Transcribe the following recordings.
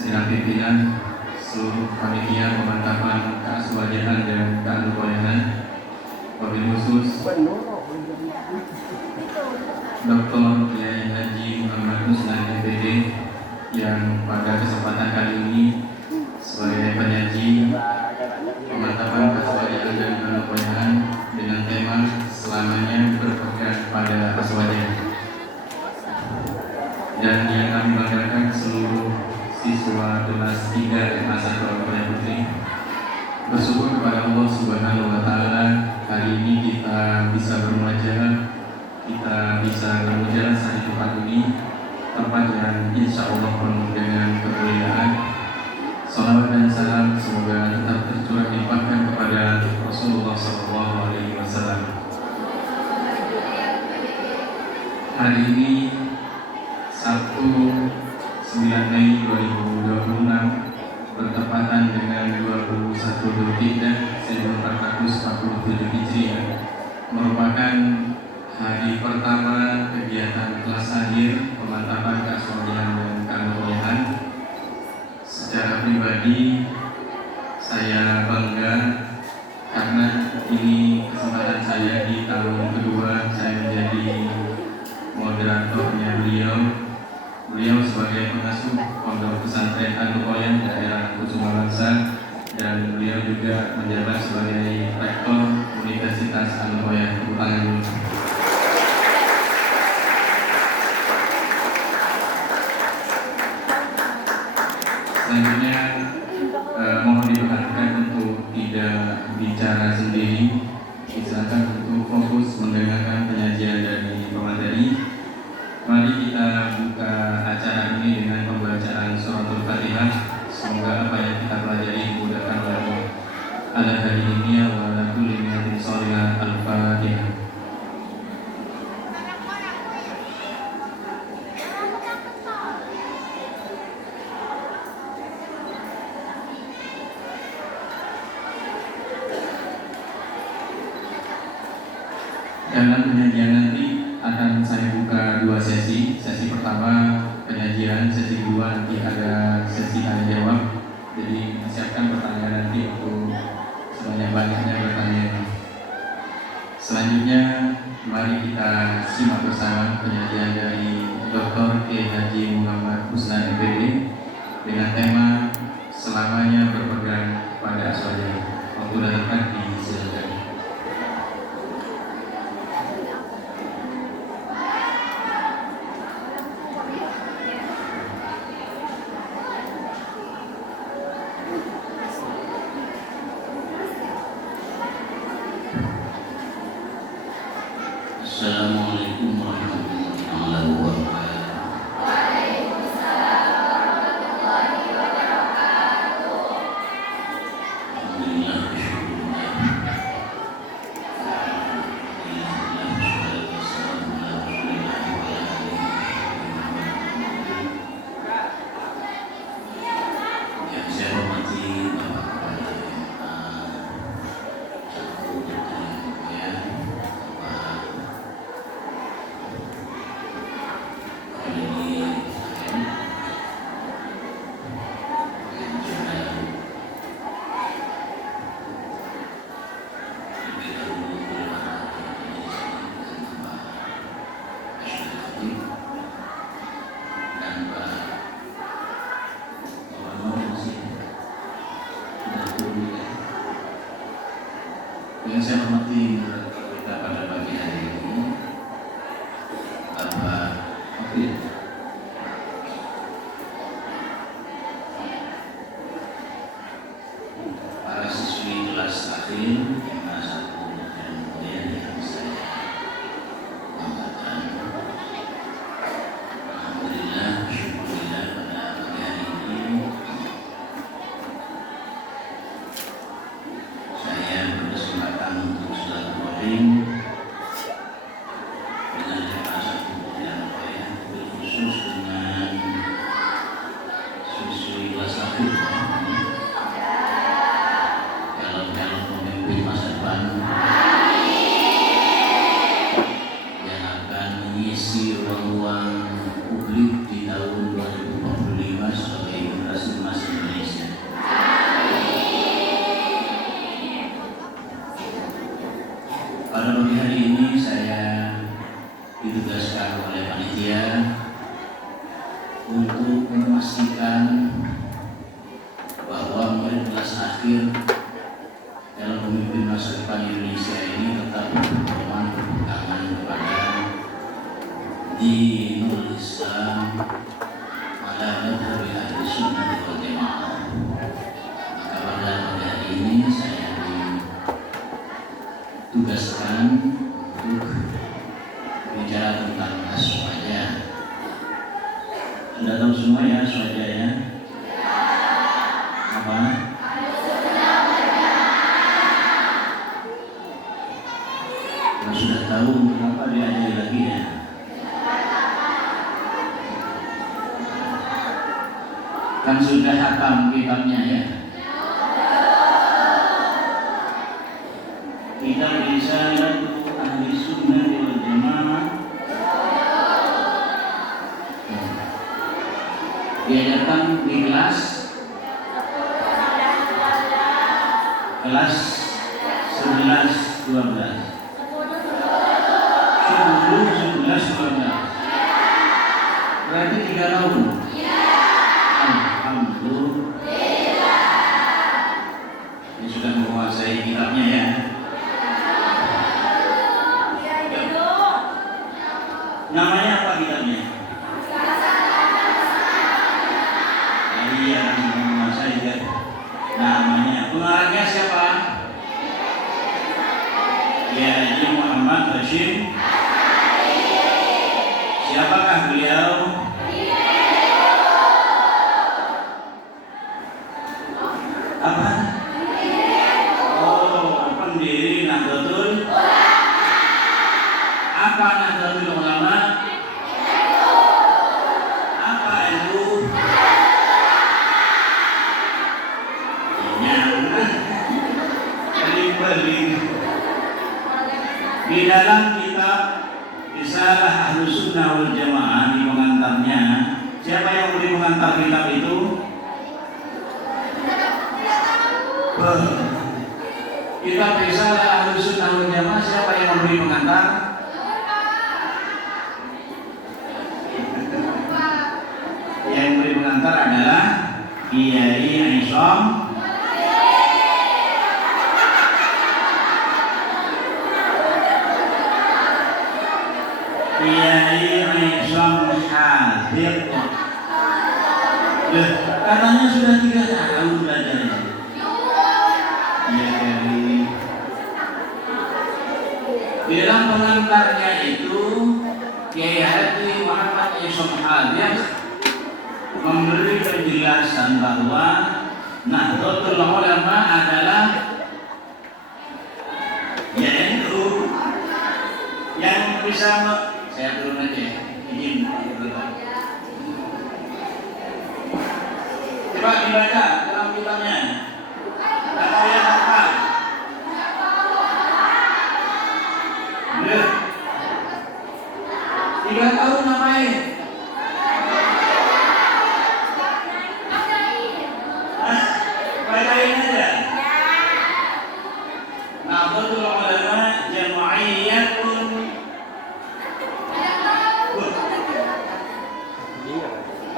segenap pimpinan, seluruh panitia pemantapan keaswajahan dan keanugeraan, wabil khusus Dr. Kiai Haji Muhammad Ruslan MPD yang pada kesempatan kali ini sebagai penyaji pemantapan keaswajahan dan keanugeraan dengan tema selamanya berpegang pada aswajahan. Dan yang kami banggakan seluruh siswa kelas 3 SMA 1 Al-Quran Putri, bersyukur kepada Allah Subhanahu wa Ta'ala, hari ini kita bisa bermuajah, kita bisa bermujalah di tempat ini, tempat yang insya Allah penuh dengan kemuliaan. Salawat dan salam semoga tetap tercurah limpahkan kepada Rasulullah SAW. Hari ini Sabtu 9 Mei 2026 bertepatan dengan 21 Dzulhijjah 1447 Hijriah, merupakan hari pertama kegiatan kelas akhir pemantapan keaswajahan dan keanugeraan. Secara pribadi saya bangga karena ini kesempatan saya di tahun kedua saya menjadi moderatornya beliau sebagai pengasuh Pondok Pesantren An-Nukoyan daerah Kusuma Bangsa, dan beliau juga menjabat sebagai rektor Universitas An-Nukoyan. Tepuk tangan dulu. Selanjutnya mohon diperhatikan untuk tidak bicara sendiri, silakan untuk fokus mendengarkan penyajian dari pemateri. Mari kita buka acara ini dengan pembacaan suratul Fatihah. Semoga apa yang kita pelajari dimudahkan oleh Allah. Ala hadiniya wa ala kulli niyatin sholihah. Al-Fatihah. Dalam penyajian nanti akan saya buka dua sesi. Sesi pertama penyajian, sesi kedua nanti ada sesi tanya jawab. Jadi siapkan pertanyaan nanti untuk sebanyak-banyaknya pertanyaan. Selanjutnya mari kita simak bersama penyajian dari Dr. Kiai Haji Muhammad Ruslan MPD dengan tema selamanya berpegang pada aswajahan. Waktu dan tempat disilakan. Assalamualaikum warahmatullahi wabarakatuh. Waalaikumsalam warahmatullahi wabarakatuh. Alhamdulillah, syukurlah. Yang saya hormati Bapak yang saya hormati kita pada pagi hari ini, Bapak Hafid, para siswi kelas akhir SMA 1 dan kemudian yang saya banggakan. Alhamdulillah, syukurillah pada pagi hari ini saya berkesempatan untuk silaturahim dengan SMA 1 dan khusus dengan siswi kelas akhir. Calon-calon pemimpin masa depan yang akan mengisi ruang-ruang publik di tahun 2045 sebagai generasi Kan sudah hatam kitabnya ya. Kitab Risalah Ahli Sunnah wal Jamaah diajarkan di kelas 11, 12, 10, 11, 12. Berarti 3 tahun. Alhamdulillah. Ini sudah menguasai kitabnya ya. Namanya apa kitabnya? Iya, menguasai ya. Namanya. Pengarangnya siapa? Ya, Haji Muhammad Hashim. Siapakah beliau? Apa? Oh, pendiri Nahdlatul. Apa Nahdlatul Ulama? Apa itu? Beling-beling. Di dalam kitab Risalah Ahlu Sunnah wal Jamaah di pengantarnya, siapa yang beri pengantar kitab itu? Kitab Risalah Ahlu Sunnah wal Jamaah, siapa yang memberi pengantar? Yang memberi pengantar adalah Kiai Aisyam. Kiai Aisyam Hadir. Katanya sudah 3 tahun belajarnya. Iya dari di dalam pengantarnya itu Kiai Haji Muhammad Aisyam Hadir memberi penjelasan bahwa Nahdlatul Ulama adalah yaitu yang bisa saya turun aja ya. Izin coba dibaca dalam kitabnya. Atau yang apa? Bener. 3 tahun ngapain? Bacain aja. Nahdlatul Ulama Jama'iyyatun.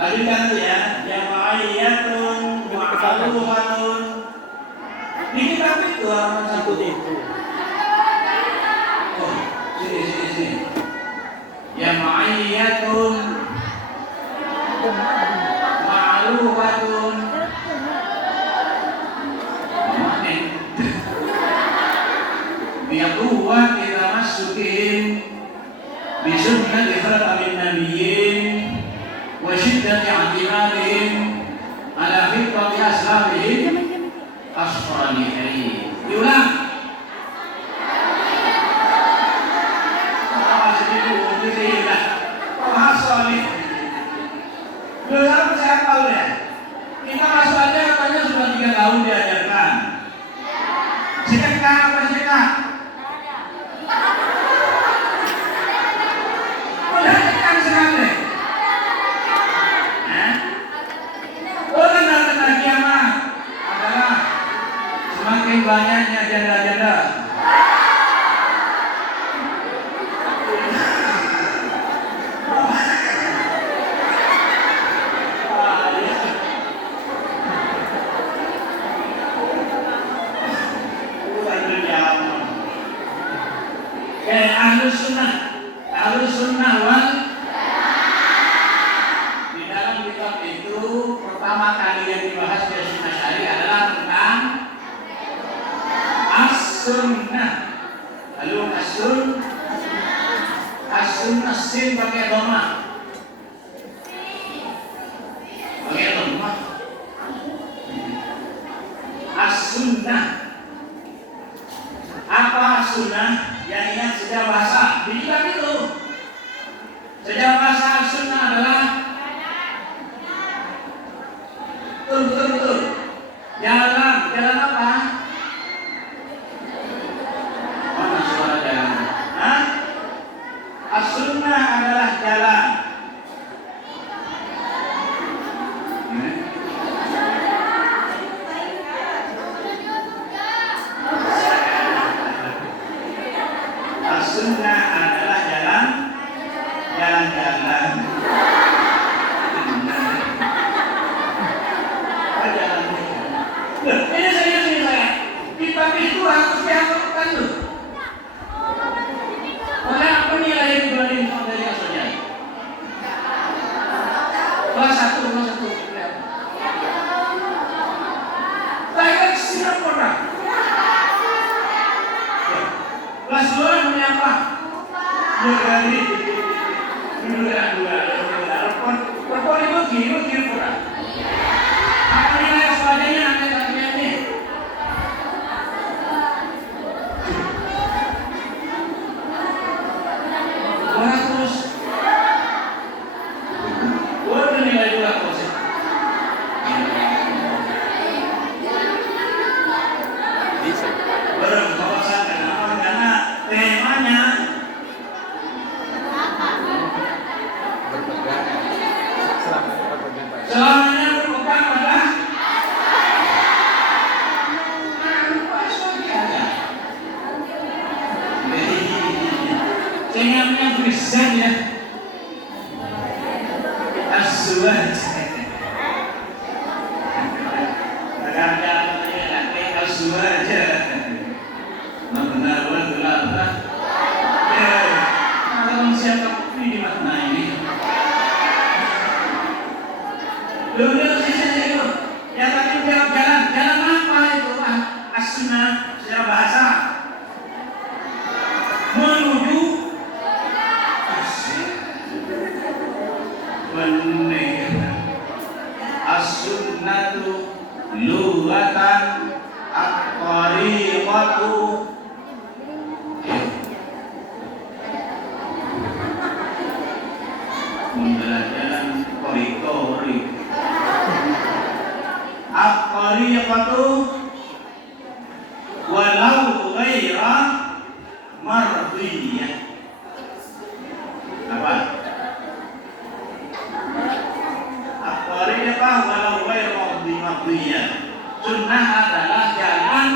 Lanjutkan tuh ya. Jama'iyyatun ma'lumatun. Di kitab itu halaman 1 itu. Oh, sini. Jama'iyyatun ma'lumatun. Biquwwah kita masukin bisunnah khatamin nabiyyin wa shiddati i'timadihim ala fitrati ashabihim as-salihin. Diulang. Apa sih itu? Bismillah. As-salih. Belum saya tahu ya. Kita masuk aja katanya sudah 3 tahun diajarkan. Sedekah apa sedekah? Bolehkan sekali. Oh, tanda-tanda kiamat adalah semakin banyaknya janda-janda. Ahlus sunnah wal di dalam kitab itu pertama kali yang dibahas di sunnah syari adalah tentang as-sunnah. Lalu as-sunnah sin pakai dhamma. As-sunnah. Apa as-sunnah? Yang ingat sejarah bahasa di kitab itu. Sejarah bahasa as-sunnah adalah Loh, ini serius ini saya. Kitab itu harus dihafalkan loh. Oleh apa nilai yang dibanding dari aslinya? Kelas 1. Saya kan siap orang. Kelas 2 namanya apa? Dari dua. Repot itu gini kurang. Apa nilai selanjutnya nanti katanya ini? Terus, udah nilai 200. Berkewasan kenapa? Karena temanya selamanya berpegang pada sehingga tulisan ya azwaj. Kadang-kadang azwaj. Benar benar. Kalau siapa di mana ini? Dulu sisi itu, yang tadi jalan apa itu? As-sunnah secara bahasa menuju benar. As-sunnatu lughatan at-tariqatu jalan koridor. At-tariqatu walau ghaira mardiyah. Apa? At-tariqah walau ghaira mardiyah. Sunnah adalah jalan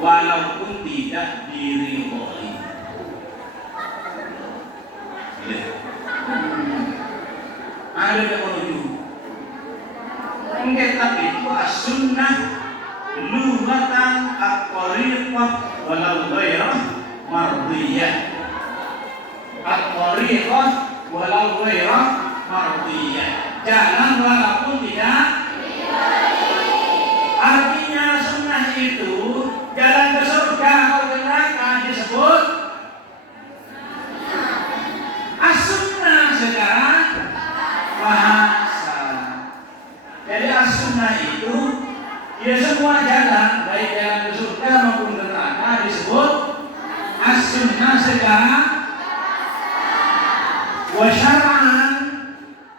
walaupun tidak diridhoi. Ada yang menuju. Kitab itu as-sunnah lughatan at-tariqah walau ghaira mardiyah. At-tariqah walau ghaira mardiyah. Jalan walaupun tidak. Artinya sunnah itu jalan ke surga atau ke neraka disebut as-sunnah secara bahasa. Jadi as-sunnah itu ya semua jalan, baik jalan ke surga maupun ke neraka disebut as-sunnah secara wa syar'an.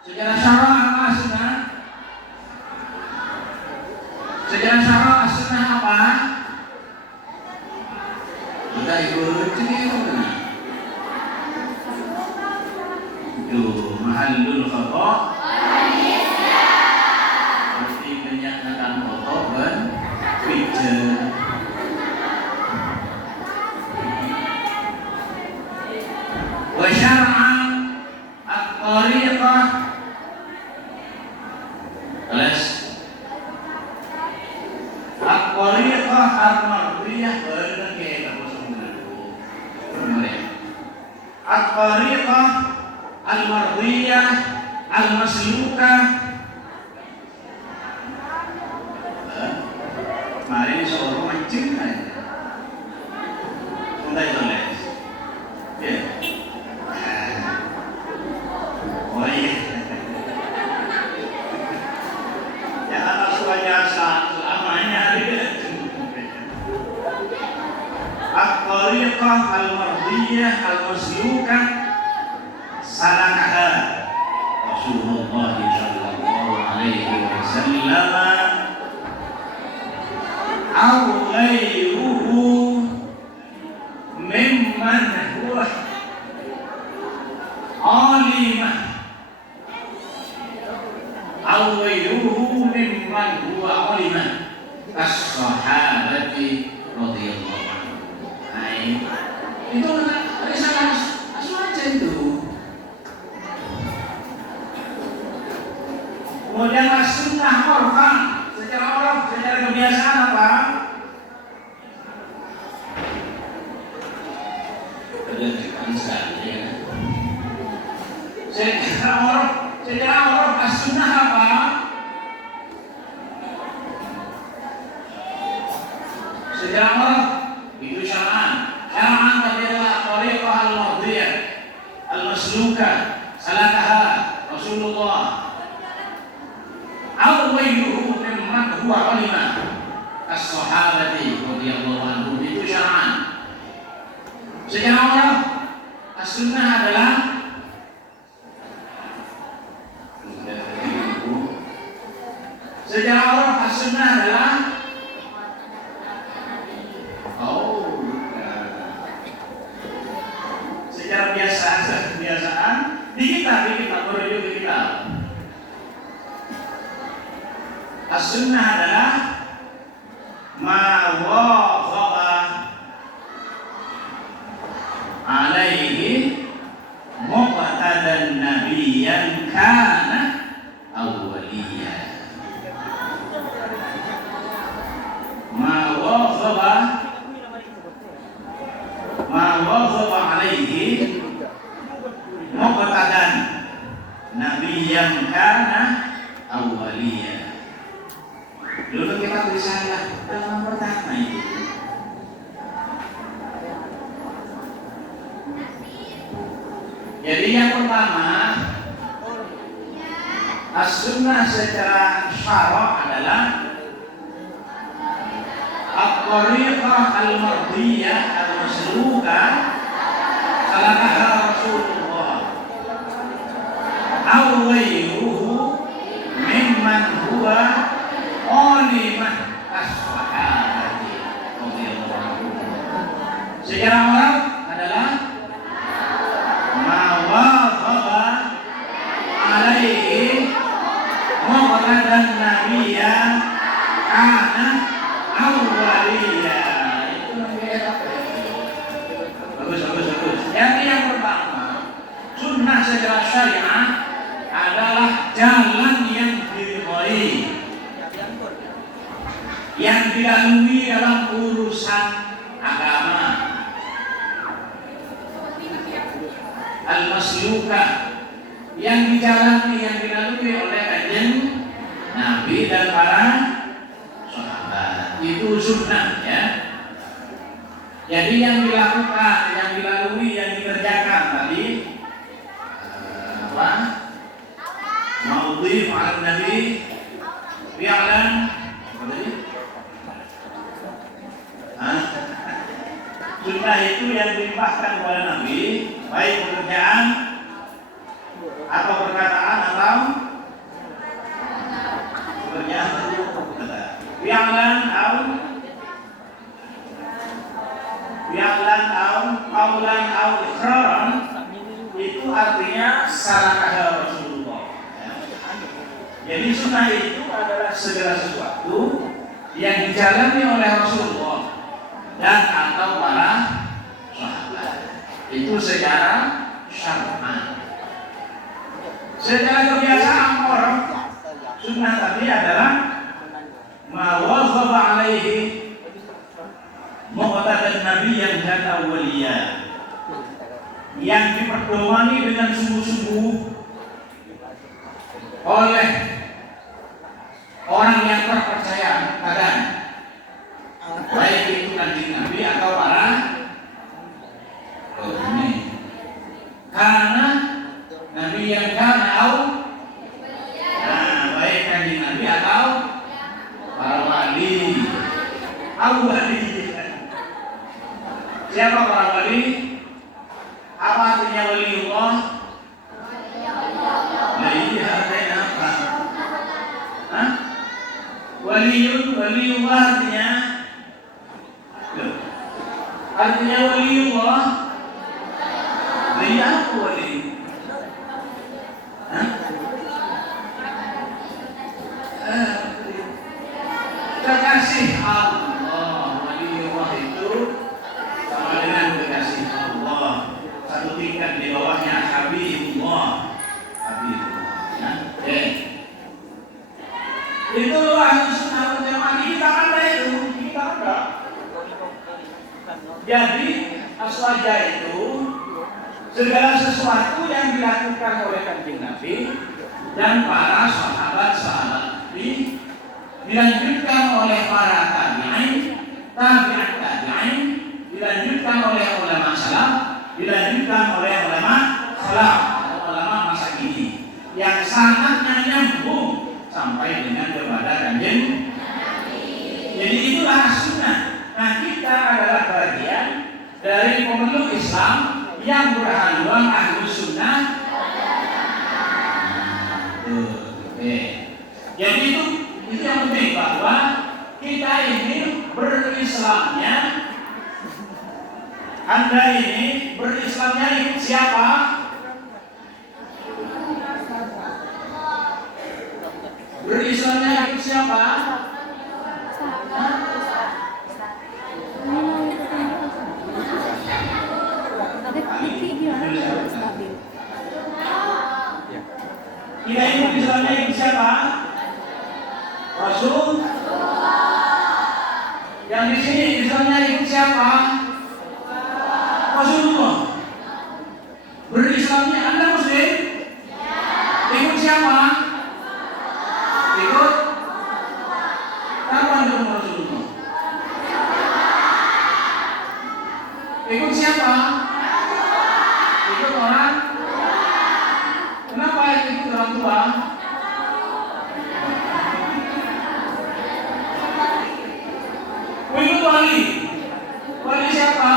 Secara syara' apa sunnah? Secara syara' as-sunnah apa? Kita ikut cerita. Itu mahallul khata'. Berarti menyatakan khata' dan bijak. Wa syar'an at-tariqah. Kelas at-tariqah al-mardiyah benar ke at-tariqah al-mardiyah al-maslukah. Mari ini seorang mancing aja. Entah itu les. Ya. Oh iya. Jangan asuhannya selamanya. At-tariqah al-mardiyah al-maslukah salakaha Rasulullah sallallahu alaihi wasallam aw ghairuhu mimman huwa alimah aw ghairuhu mimman huwa alimah as-sahabati radhiyallahu anhum. Itu risalah aswaja itu. Kemudian as-sunnah marfah secara orang, secara kebiasaan apa? Kebiasaan sekali ya. Secara orang as-sunnah apa? Secara orang itu syara'an. Syara'an tadi adalah tariqah al-mardiyah al-maslukah salakaha Rasulullah au ghayruhu mimman huwa ulama as-sahabati radhiyallahu anhum, itu syara'an. Secara orang as-sunnah adalah secara orang as-sunnah adalah secara kebiasaan di kitab merujuk ke kitab. As-sunnah adalah ma wafaqa alaihi muqtadan nabiyyan kana awwaliyya. Ma wafaqa alaihi muqtadan nabiyyan kana awwaliyya. Dulu kita risalah dalam pertama itu. Jadi yang pertama, as-sunnah secara syara' adalah at-tariqah al-mardiyah al-maslukah salakaha Rasulullah aw ghayruhu mimman huwa ulimah as-sahabati radhiyallahu anhum. Secara orang adalah ma wafaqa alaihi muqtadan nabiyya kana awwaliyya. Itu namanya bagus. Yang pertama, sunnah secara syariah adalah jalan yang diridhoi, yang dilalui dalam urusan agama, al-maslukah, yang dijalani, yang dilalui oleh kanjeng Nabi dan para sahabat. Itu sunnah ya. Jadi yang dilakukan, yang dilalui, yang dikerjakan tadi apa? Maudhif ala Nabi fi'lan sunnah itu yang dilimpahkan kepada Nabi, baik pekerjaan atau perkataan atau pekerjaan atau perkataan. Fi'lan au qaulan au iqraran, itu artinya salakaha Rasulullah. Jadi sunnah itu adalah segala sesuatu yang dijalani oleh Rasulullah dan atau para sahabat. Itu secara syar'an. Secara kebiasaan orang, sunnah tadi adalah ma wafaqa alaihi muqtadan nabiyyan kana awwaliyya, yang diperdomani dengan sungguh-sungguh oleh orang yang terpercaya padanya, baik itu kanjeng Nabi atau para ini. Karena Nabi yang kanau, baik kanjeng Nabi atau para wali. Wali. Siapa para wali? Apa artinya waliullah? Iya, artinya apa? Waliullah artinya waliullah. Dia apa wali? Kekasih Allah. Waliullah itu sama dengan kekasih Allah, satu tingkat di bawahnya Habibullah. Ya. Itu ahli sunnah Jadi aswaja itu segala sesuatu yang dilakukan oleh Kanjeng Nabi dan para sahabat-sahabat Nabi, dilanjutkan oleh para tabi'in, tabi'at tabi'in, dilanjutkan oleh ulama salaf, dilanjutkan oleh ulama salaf, ulama masa kini, yang sangatnya nyambung sampai dengan kepada Kanjeng Nabi. Jadi itulah sunnah. Nah, kita adalah bagian dari pemeluk Islam yang berhaluan ahlu sunnah. Jadi itu yang penting, bahwa kita ini berislamnya, Anda ini berislamnya ikut siapa? Berislamnya ikut siapa? Kita ikut Islamnya ikut siapa? Rasul. Yang di sini Islamnya ikut siapa? Rasulullah. Berislamnya Anda Muslim? Ikut siapa? Ikut kapan dong Rasulullah? Ikut siapa? Ikut orang. Kenapa ikut orang tua? Ikut wali. Wali siapa?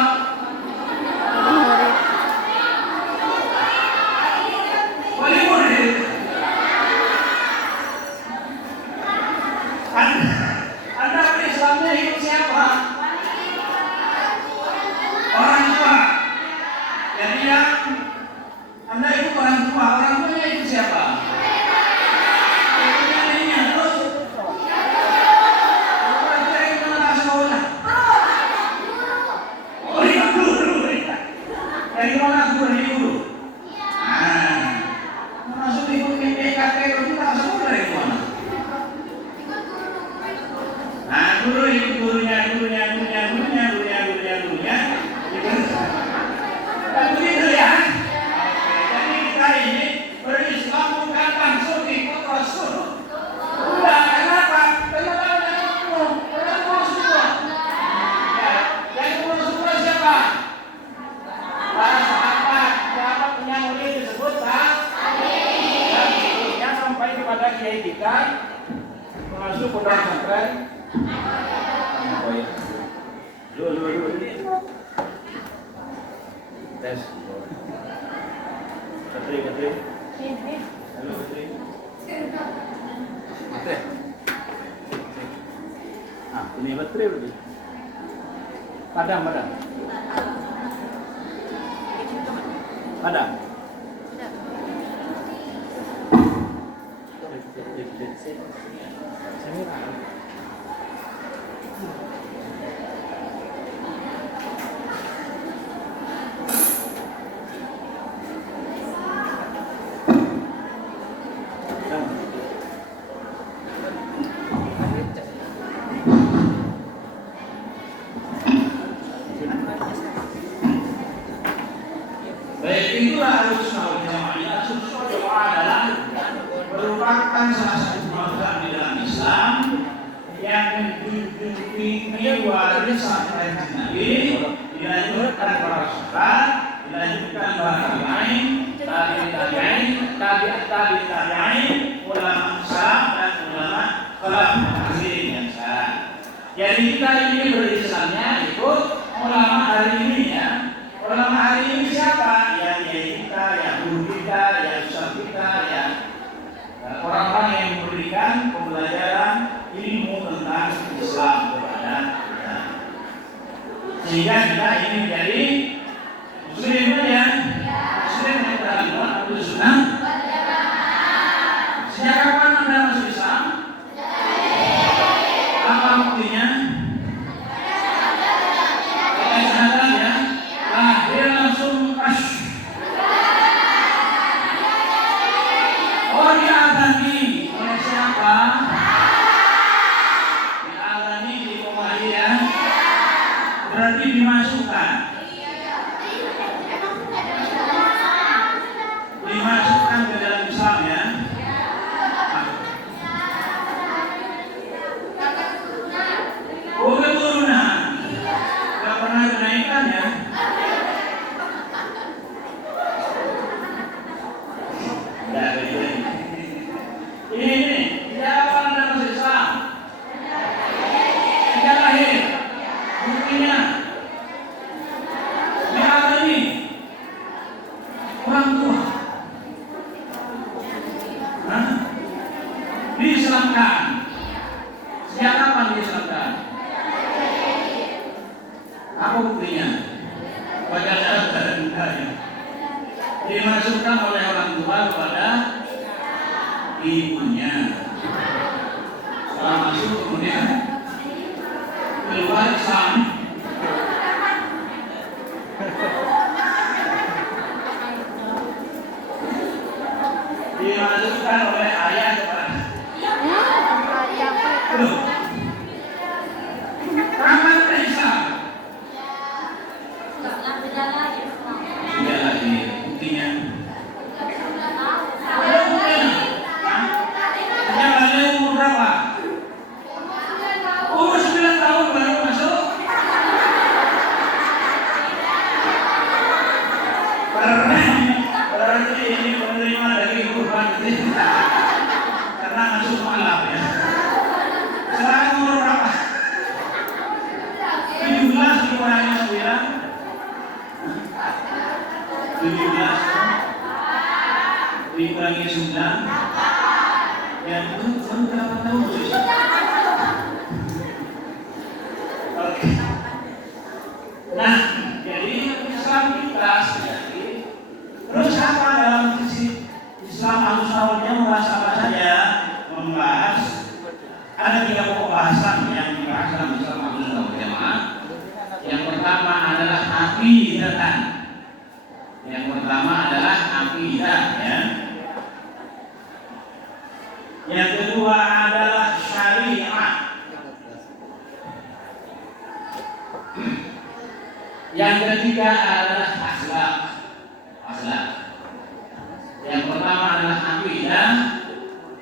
Wali murid. Anda berislamnya ikut siapa? Orang tua. Jadi yang Anda ikut orang tua, orang tuanya ikut siapa? Ikut neneknya, terus orang tua ikut mana sekolah? Oh, ikut guru. Dari mana guru ini guru? Nah, masuk ikut PKK itu kita sekolah dari mana? Nah, guru ikut gurunya. Dan begitu ya. Jadi kita ini berislam bukan langsung ikut Rasul. Udah, kenapa? Kenapa Rasulullah? Yang Rasulullah siapa? Para sahabat. Sahabat punya murid disebut Pak. Dan muridnya sampai kepada kiai kita masuk pondok pesantren. Dulu. Tes. Katri. Halo Katri. Katri. Ini Katri berarti. Padang. Baik, itulah Ahlussunnah wal Jamaah. Ahlussunnah wal Jamaah adalah merupakan salah satu mazhab di dalam Islam yang menjunjung warisan Kanjeng Nabi, dilanjutkan para sahabat, dilanjutkan para tabi'in, ulama salaf dan ulama khalaf akhirin yang sah. Jadi kita ini berislamnya ikut ulama hari ini ya. Ulama hari ini siapa? Ya kita, ya guru kita, ya ustaz kita, ya orang-orang yang memberikan pembelajaran ilmu tentang Islam kepada kita. Sehingga kita ini menjadi muslim ya. Muslim yang beragama Ahlussunnah. Sejak kapan Anda masuk Islam? Apa buktinya? Syahadat ya. Lahir langsung diazani oleh siapa? Diazani di Muhammadiyah. Berarti dimasukkan. diislamkan? Sejak kapan diislamkan? Apa buktinya? Baca syahadat budaya. Dimasukkan oleh orang tua kepada ibunya. Setelah masuk kemudian keluar Islam. Dimasukkan oleh ayah kepada kapan Islam? Tidak lagi buktinya. Ada buktinya. Yang ada umur berapa? Umur 9 tahun baru masuk. Berarti ini penerima dari kurban karena masuk malam ya. Sekarang umur berapa? 17 dikurangi 9. 17 dikurangi 9. Ya itu baru berapa tahun? Oke. Nah, jadi Islam kita sejati. Terus apa dalam sisi Islam Ahlussunnah membahas apa saja? Membahas ada 3 pokok bahasan yang dibahas dalam Islam Ahlussunnah. Yang pertama adalah aqidatan. Yang pertama adalah aqidah ya. Yang kedua adalah syariat. Yang ketiga adalah akhlak. Akhlak. Yang pertama adalah aqidah,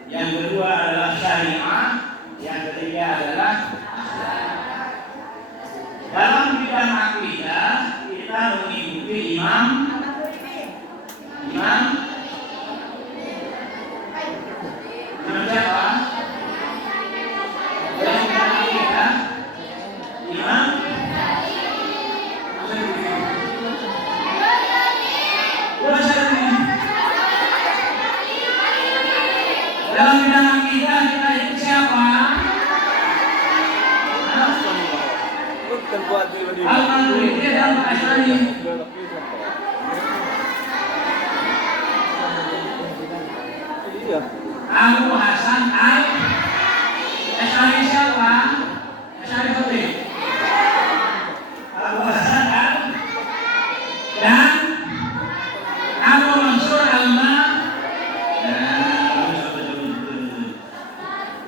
yang kedua adalah syariat, yang ketiga adalah akhlak. Dalam bidang aqidah kita mengikuti imam siapa? Dalam bidang aqidah Imam dalam bidang akidah kita ikut siapa? Al-Maturidi dan Asy'ari. Abu Hasan Al-Asy'ari siapa? Asy'ari Khatib. Abu Hasan dan Abu Mansur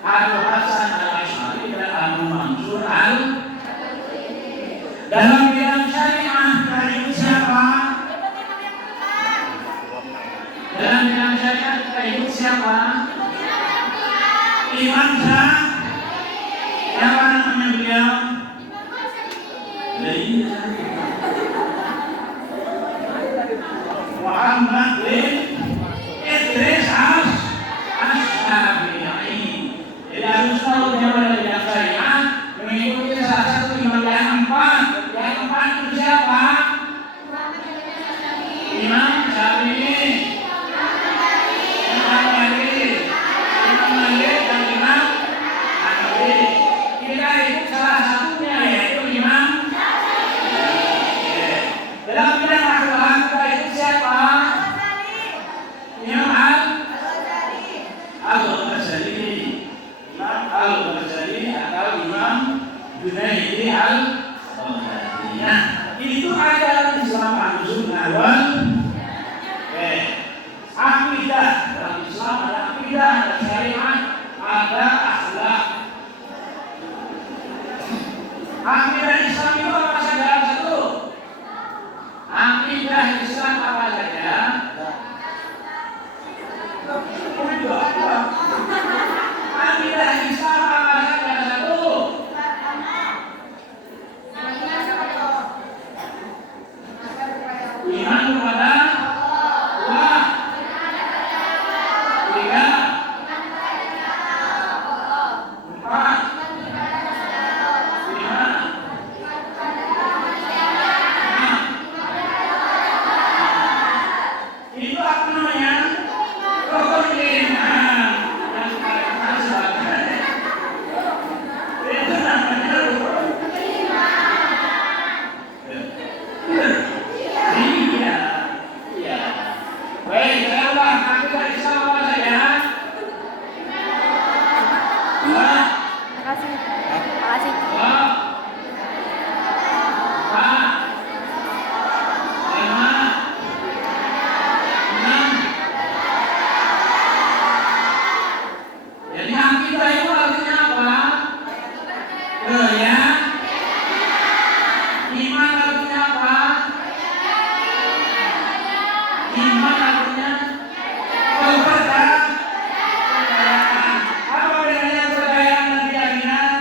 Abu Hasan Al-Asy'ari dan Abu Mansur dalam bidang syariah kita ikut siapa? Dalam bidang syariah kita ikut siapa? Imam siapa namanya beliau? Muhammad bin Idris Asy-Syafi'i. Jadi Ahlussunnah wal Jamaah syariah mengikuti salah satu imam yang 4. Yang 4 itu siapa? Imam Syafi'i, Imam Malik, dan Imam Hanafi. Kita ikut salah satunya yaitu Imam Syafi'i. Dalam bidang akhlak kita ikut siapa? Imam Al-Ghazali, Imam Al-Ghazali atau Imam Junaidi Al-Baghdadi. Nah, itu ajaran Islam Ahlussunnah wal Aqidah. Dalam Islam ada aqidah, ada syariat, ada akhlak. Aqidah Islam itu apa saja? Satu. Aqidah Islam apa saja? Aqidah Islam apa saja? Satu. Iman kepada Allah. 3. 4. 5. Makasih. Makasih. Jadi akidah itu artinya apa? Ya. Iman artinya apa? Iman artinya kepercayaan. Apa bedanya kepercayaan dan keyakinan?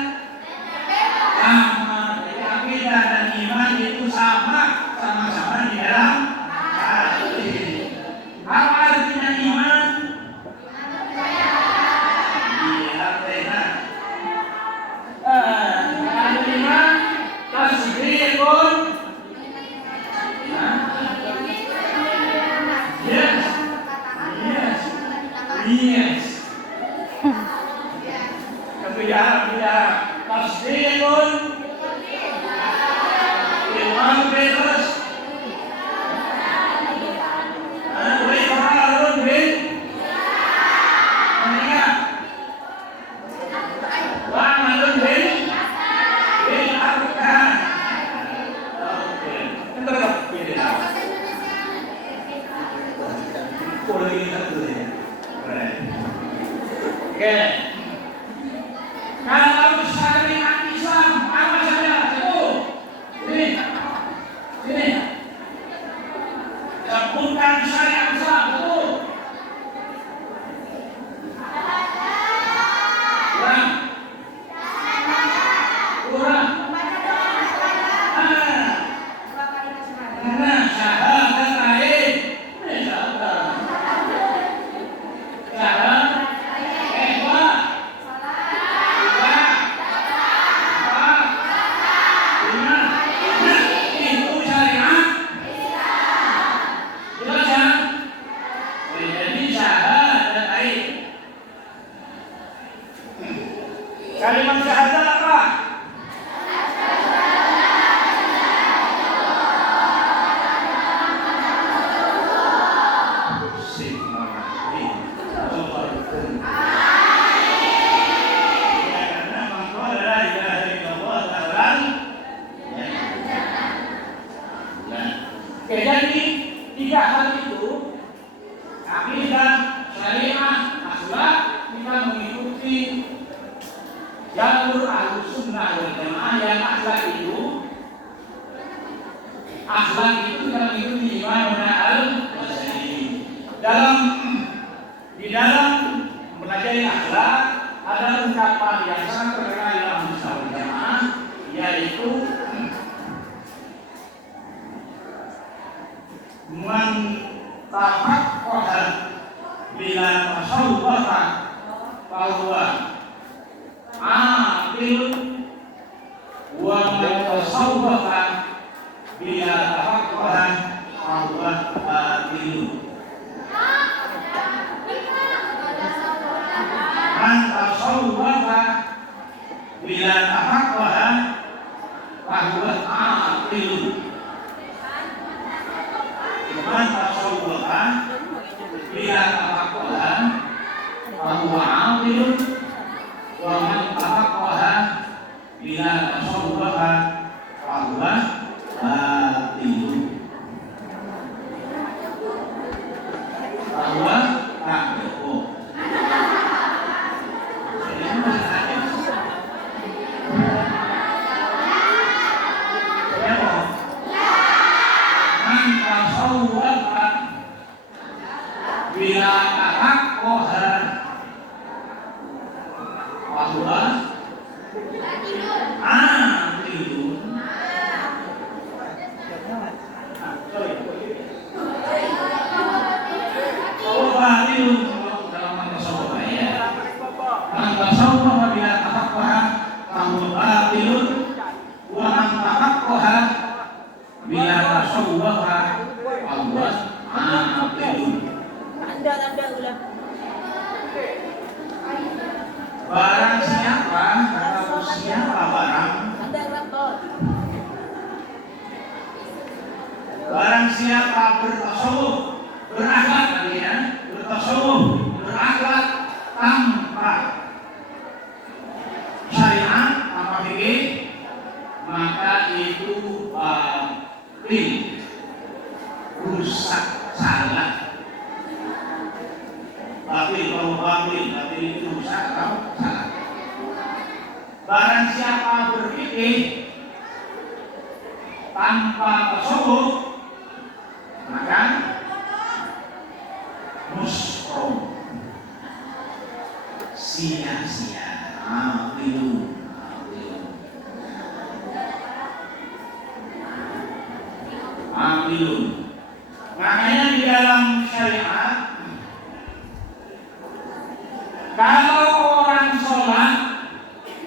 Sama. Jadi akidah dan iman itu sama-sama di dalam hati. Apa artinya iman? Yes. Kebijakan tasdikun ilman terus wiharun bin wamalun bin arkan. Oke. Entar kok pilih apa? Boleh kita dulu ya. Oke. Kalau syariat Islam apa saja? Sini. Sebutkan syariat Islam satu. Kurang. Syahadat lain. Kalimat syahadat apa? Oke, jadi tiga hal itu akidah, syariah, akhlak, kita mengikuti jalur Ahlus Sunnah wal Jamaah. Yang akhlak itu kita mengikuti Imam Al-Ghazali. Di dalam mempelajari akhlak ada ungkapan yang sangat terkenal di Ahlus Sunnah wal Jamaah, yaitu man tafaqqaha bila tasawwafa fahuwa aqilun wa man tasawwafa bila tafaqqaha fahuwa batilun. Man tasawwafa bila tafaqqaha fahuwa aqilun. Man tasawwafa bila tafaqqaha fahuwa aqilun wa man tafaqqaha bila tasawwafa fahuwa batilun. Fahuwa batilun. Man tasawwafa bila tafaqqaha fahuwa aqilun. Batilun dalam tasawuf ya. Man tasawwafa bila tafaqqaha fahuwa batilun wa man tafaqqaha bila tasawwafa fahuwa aqilun. Anda ulang. Barang siapa atau siapa barang siapa bertasawuf, berakhlak bertasawuf, berakhlak tanpa batil, rusak, salah. Batil, kalau batil itu rusak atau salah. Barang siapa berpikir tanpa tasawuf, maka musrom, sia-sia, ambilun. Makanya di dalam syariat, kalau orang sholat,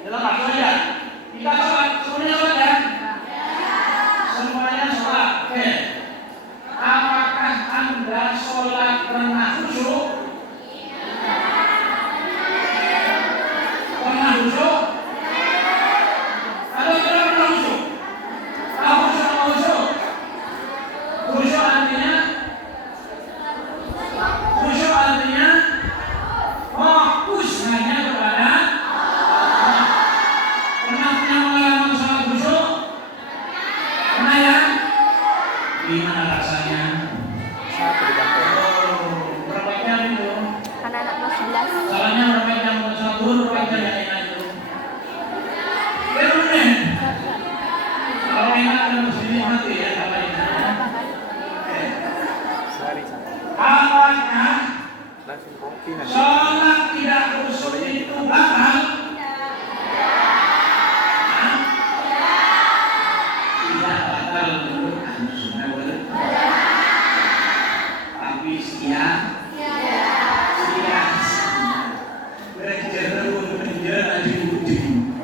dalam maksud saja, kita sholat, semuanya sholat ya? Semuanya sholat. Oke. Apakah Anda sholat karena khusyuk? Karena khusyuk? Atau tidak pernah khusyuk? Tahu khusyuk atau khusyuk? Khusyuk artinya fokus hanya kepada Allah. Pernah punya pengalaman sholat khusyuk? Pernah ya? Gimana rasanya? Berapa jam itu? Anak-anak kelas 11. Salahnya berapa jam untuk sholat zuhur? Berapa jam yang enak itu? Bener. Kalau enak dan muslimin mati ya, apa ini? Apakah sholat tidak khusyuk itu batal? Tidak batal menurut Ahlus Sunnah wal Jamaah. Tapi sia-sia. Belajar di ujung.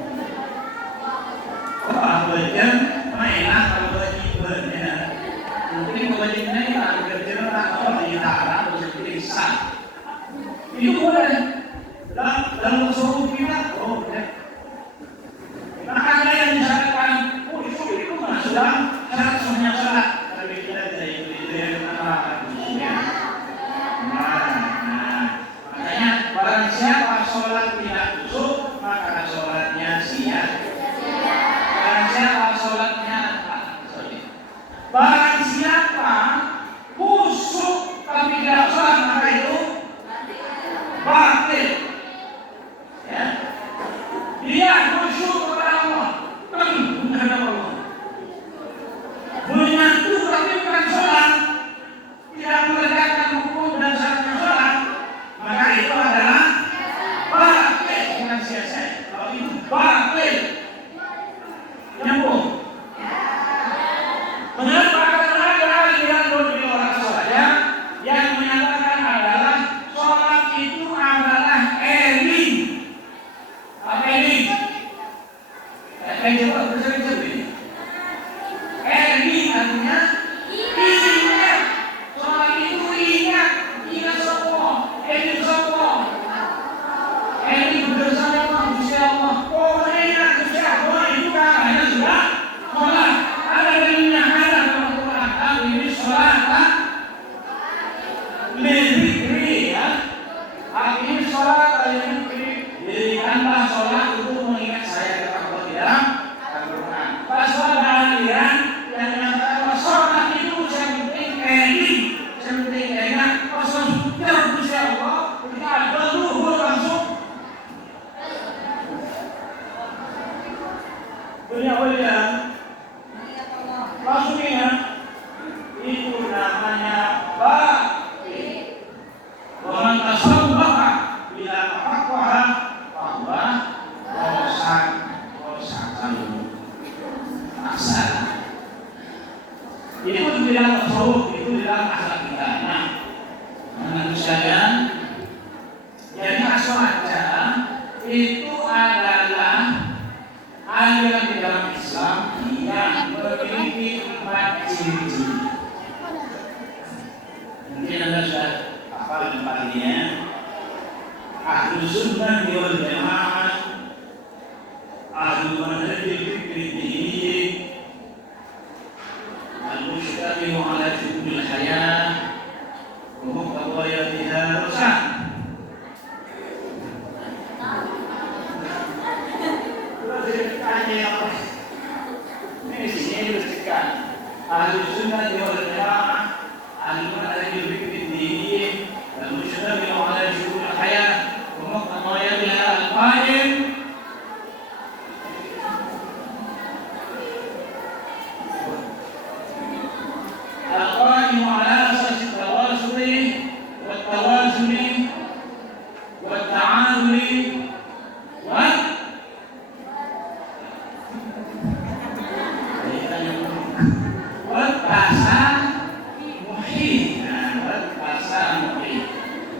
Kalau belajar enak kalau belajar. Mungkin kewajiban ini harus belajar atau ditara atau bisa. Itu boleh. Dalam suruh kita, boleh. Maka ada yang disyaratkan, itu mana sudah syarat semuanya syarat. Tapi kita tidak ikut apa. Makanya barang siapa sholat tidak khusyuk, maka sholatnya sia-sia. Barang siapa sholatnya barang siapa khusyuk tapi tidak sholat, maka itu batil. Ya. Dia khusyuk kepada Allah, menghadap Allah. Menyatu tapi bukan sholat, tidak mengerjakan hukum dan syaratnya sholat, maka itu adalah batil, bukan sia-sia. Kalau itu batil, nyambung. Mengapa ada aliran dari orang sholat yang menyatakan adalah sholat itu adalah eling. Apa eling? Coba bersama-sama ini. Eling artinya ingat. Sholat itu ingat semua. Eling semua. Eling bersama Gusti Allah. Oh, ingat Gusti Allah itu kan hanya sudah sholat. Ada elingnya, ada dalam Quran. Ini sholat Lidhikri ya. Akhir sholat Lidhikri. Dirikanlah sholat untuk mengingat saya kata Allah di dalam Al-Quran. Pas sholat aliran yang menyatakan sholat itu yang penting eling, yang penting ingat. Pas sholat Gusti Allah, kita ada luhur langsung. Punya oleh langsung ingat. Itu namanya batil. Waman tasawwaha bila taqwa bahwa rosak kalau asal. Itu dibilang tasawuf, itu dibilang akhlak kita. Nah, menurut sekalian, jadi aswaja itu adalah aliran di dalam Islam yang memiliki 4 ciri-ciri. Mungkin Anda sudah hafal 4 ini ya. Ahlus Sunnah wal Jamaah, Ahlul Manhajil Fikri Diniyyi, Al-Mustaqim ala Syukuril Hayat, wa Muqtadayatiha Rasul. Ini sini harus dekat. ahli sunnah wal jamaah, ahli manhaj al-fiqh ad-dini, al-mustamil ala syu'un al-hayat wa muqtadayatiha al-qaim al-qaim ala asas at-tawasuli wat-tawazuni wat-ta'amuli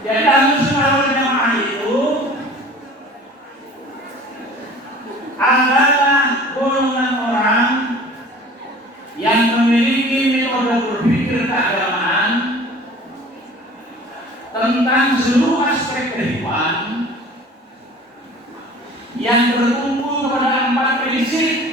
Jadi Ahlussunnah wal Jamaah itu adalah golongan orang yang memiliki metode berpikir keagamaan tentang seluruh aspek kehidupan yang bertumpu kepada 4 prinsip.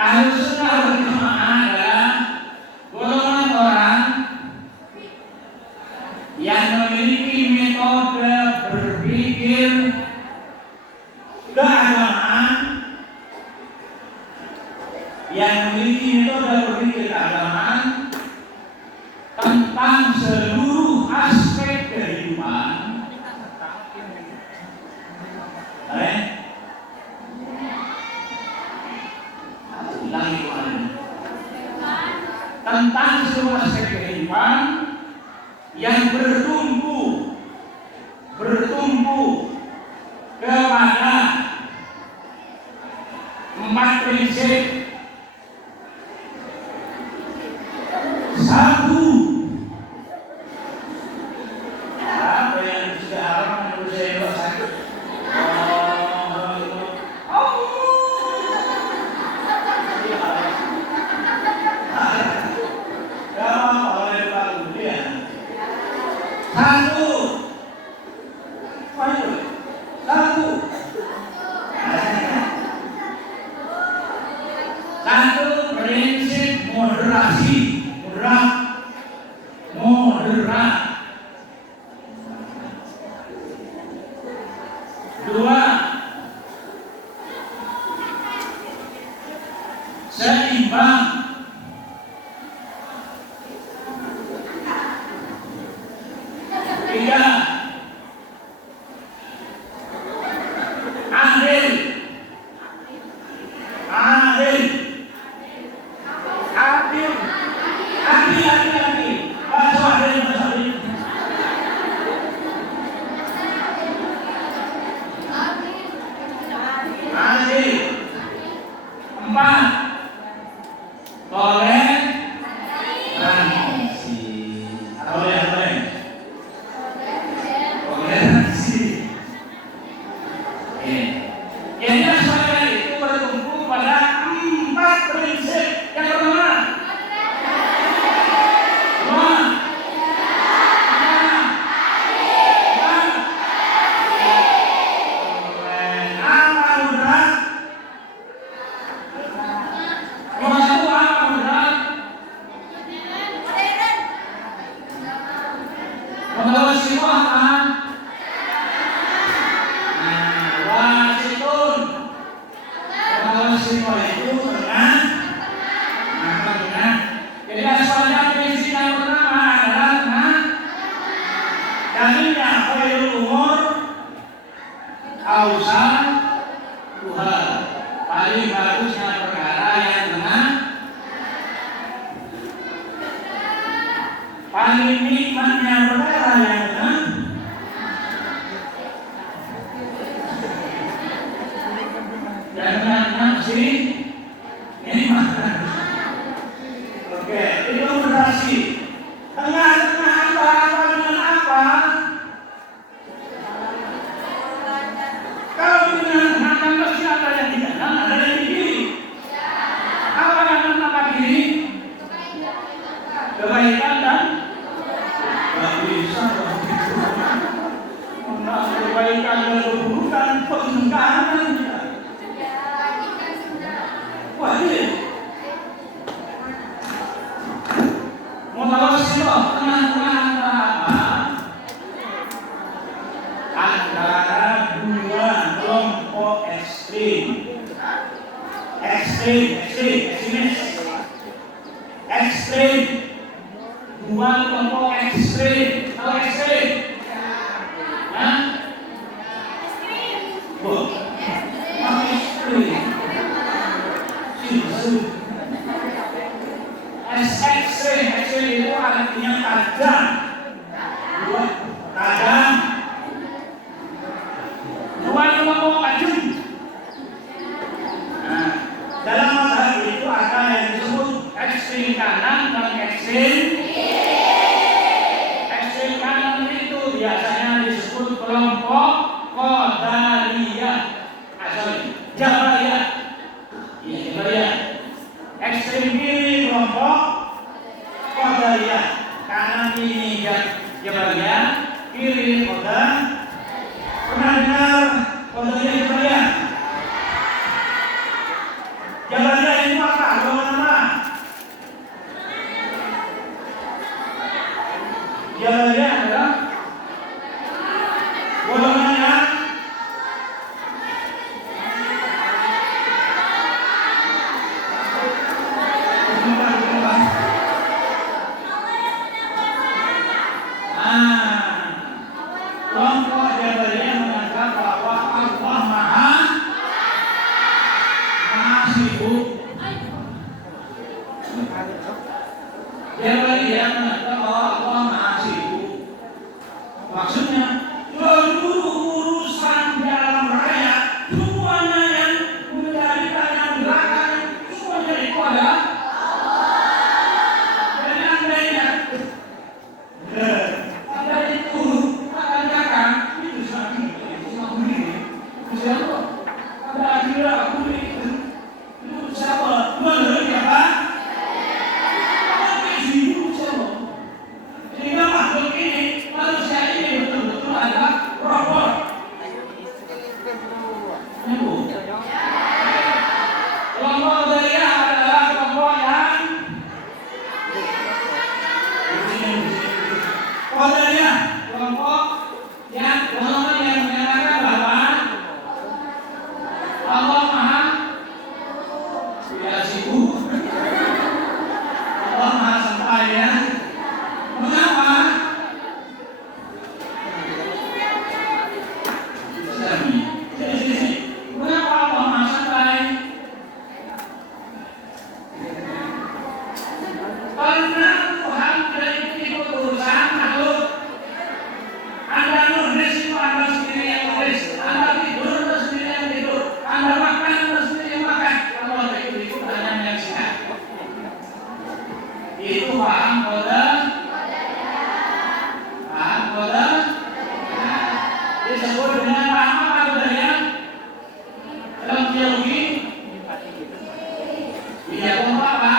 Ahlussunnah wal Jamaah adalah golongan orang yang memiliki metode berpikir keagamaan, tentang seluruh aspek kehidupan. Tentang seluruh aspek kehidupan yang bertumpu kepada 4 prinsip. Satu, apa yang sudah haram menurut saya itu satu. Satu prinsip moderasi, moderat. 2, seimbang. 3, adil. Adil. 4, toleransi. Yang semuanya itu bertumpu pada 4 prinsip. Yang pertama, jadi asalnya prinsip yang pertama adalah dalilnya khairul umur ausal Tuhan, paling bagusnya perkara yang tengah, paling nikmatnya perkara yang tengah. Jangan nafsi nikmat. Oke, itu moderasi. Tengah-tengah apa dengan apa? Kalau dengan kanan pasti ada yang di kanan, ada yang di kiri. Apa kanan apa kiri? Kebaikan dan nggak bisa. Kebaikan dan keburukan penekanan. Wajib. Mutawassil, tengah-tengah antara apa? pesimis. Ekstrim. Dua kelompok ekstrim. Tahu ekstrim? Hah? Oh, ekstrim. Ekstrim itu artinya tajam. Tajam. Dua kelompok tajam. Nah, dalam mazhab itu ada yang disebut ekstrim kanan dan ekstrim kanan itu biasanya disebut kelompok Qadariyah. Jabariyah. Ya, Jabariyah. Ekstrim kiri kelompok Qadariyah. Kanan ini Jabariyah, kiri Qadariyah. Pernah dengar Qadariyah Jabariyah? Jabariyah itu apa? Golongan apa? Jabariyah adalah golongan yang kelompok Jabariyah menganggap bahwa Allah Maha Sibuk. Jabariyah menganggap bahwa Allah Maha Sibuk. Maksudnya seluruh urusan di alam raya semuanya yang mengendalikan yang belakang semuanya itu adalah dan andainya ada itu akan datang itu sama budi siapa ada akhirat budi itu siapa menurut siapa sehingga makhluk ini manusia ini betul-betul adalah robot. Kelompok Qadariyah adalah kelompok yang Qadariyah, kelompok yang menyatakan bahwa Allah Maha Sibuk. Allah Maha Sampai ya. Mengapa? Mengapa Allah Maha Sampai? Karena Tuhan tidak ikut urusan makhluk. Anda nulis itu Anda sendiri yang nulis. Anda tidur Anda sendiri yang tidur. Anda makan Anda sendiri yang makan. Kalau Anda ikut hanya menyaksikan. Itu paham Qadar. Disebut dengan paham apa Qadariyah? Dalam teologi dia kelompok apa?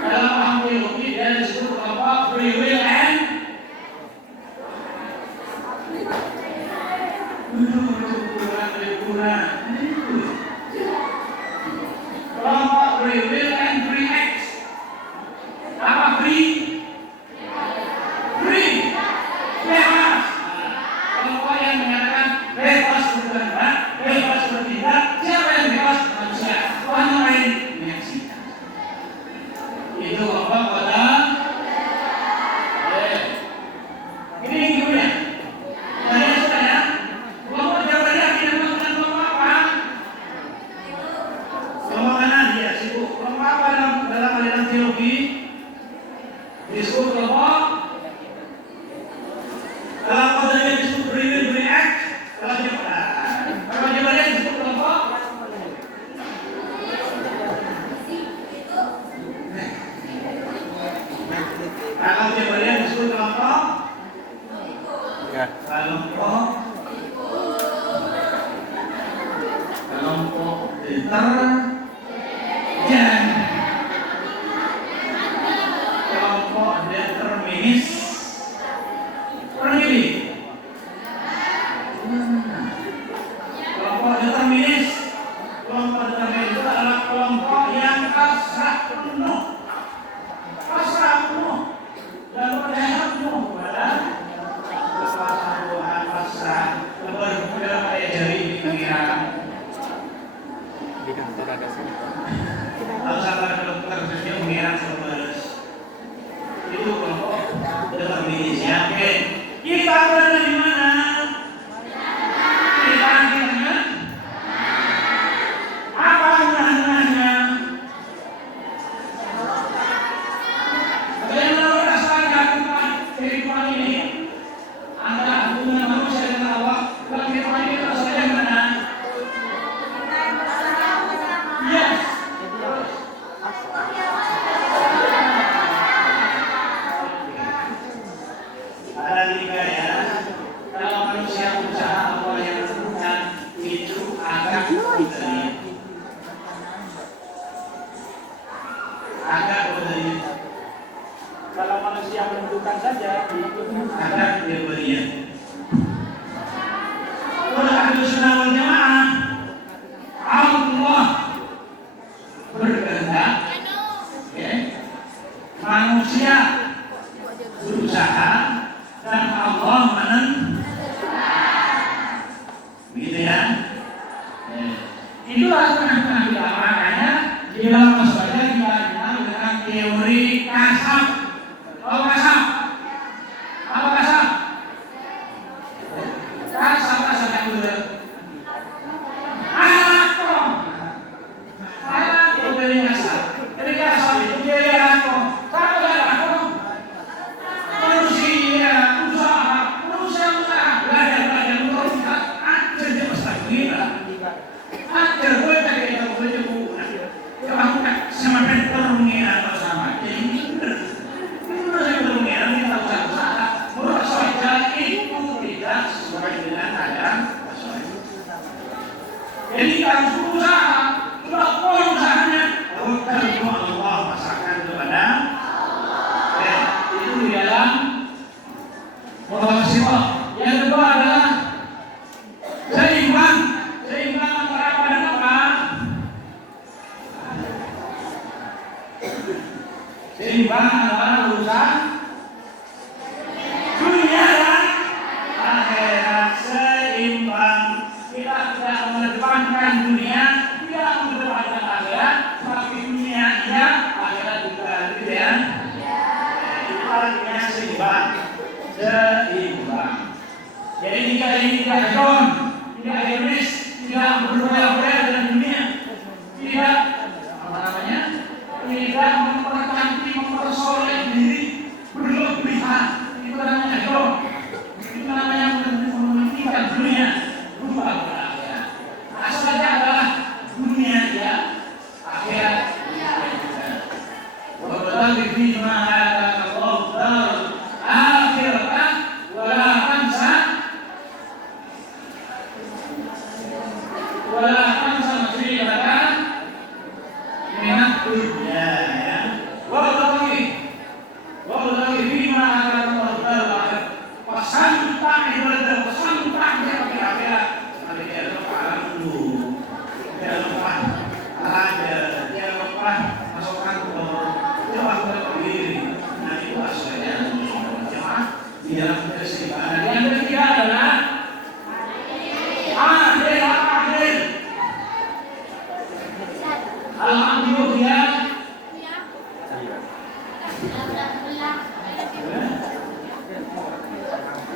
Dalam paham teologi dia disebut kelompok free will and kelompok free will and free act. Apa free? Free. Bebas. Kelompok yang menyatakan bebas bergerak, bebas bertindak. Siapa yang bebas? Manusia. Tuhan lain menyaksikan. Itu kelompok Qadariyah. Ini gimana? Tadi sudah ya. Kelompok Jabariyah tidak menggunakan kelompok apa? Kelompok kanan dia sibuk. Kelompok apa dalam aliran teologi? Disebut kelompok dalam Qadariyah disebut free will free act. Kalau Jabariyah disebut kelompok kalau Jabariyah disebut kelompok deterjan, kelompok determinis. Orang ini kelompok determinis. Kelompok determinis itu adalah kelompok yang pasrah penuh dan percaya penuh kepada kekuasaan Tuhan, pasrah pengiran. Di kantor ada sih. Kalau salah dokter khususnya pengiran sebes. Itu kelompok determinis yakin. Kita berada di mana? Kita akhirnya apa tengah-tengahnya? Bagaimana rasanya kehidupan ini? Antara hubungan manusia dengan Allah, kehidupan ini rasanya mana? Yes. Ada tiga ya. Kalau manusia berusaha Allah yang tentukan itu agak berani. Agak berani. Kalau manusia menentukan saja, Agak berani. Kalau ahlu sunnah wal jamaah, Allah berkehendak, okay. Manusia berusaha dan Allah gitu ya. Itulah tengah-tengah kita, makanya di dalam masalahnya kita kenal dengan teori kasab. Oh kasab, apa kasab? Kasab yang benar. Itu dari kasab. Dari kasab itu dia apa? Satu apa? Manusia usaha belajar menurut kita aja dia mesti gila. Aja gue tadi kita boleh buku. Kalau kita sama penterungnya atau sama ini benar. Itu saya penterungnya kita usaha. Menurut saya itu tidak sesuai dengan ajaran Rasul. Jadi harus berusaha. Sudah poin usahanya. Kalau Allah pasrahkan kepada Allah. Itu di dalam Muhammad. Yang kedua adalah seimbang antara apa dan apa? Seimbang antara urusan dunia dan akhirat. Seimbang. Kita tidak mengedepankan dunia, tidak mengedepankan akhirat, tapi dunia iya, akhirat juga, gitu ya. Itu artinya seimbang. Jadi tidak hedon, tidak hedonis, tidak berdoa-doa dengan dunia, tidak tidak mempercantik, mempersoleh diri berlebihan. Itu namanya hedon. Itu namanya memimpikan dunia lupa pada akhirat. Asalnya adalah dunia ya, akhirat. Wabtaghi fima ataka Allah akhirah wala tansa nasibaka minad dunya ya. Wabtaghi fima ataka Allah pasantang ibadah pasantang ya akhirat. Nanti dia lupa dulu. Dia lupa ada, dia lupa masuk kantor. Dia waktu berdiri. Nah itu asalnya di dalam keseimbangan. Yang ketiga adalah adil. Alhamdulillah.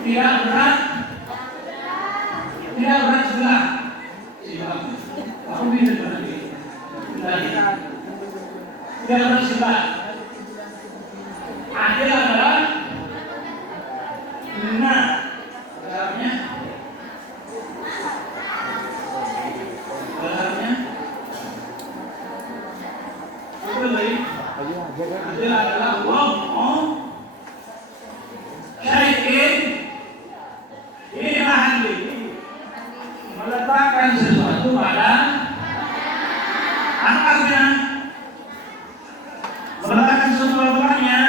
Tidak berat sebelah. Aku bisa berarti. Tidak berat sebelah. Adil adalah benar. Dalamnya adil adalah Allah syai'in ini ahli meletakkan sesuatu pada atasnya, meletakkan sesuatu padanya.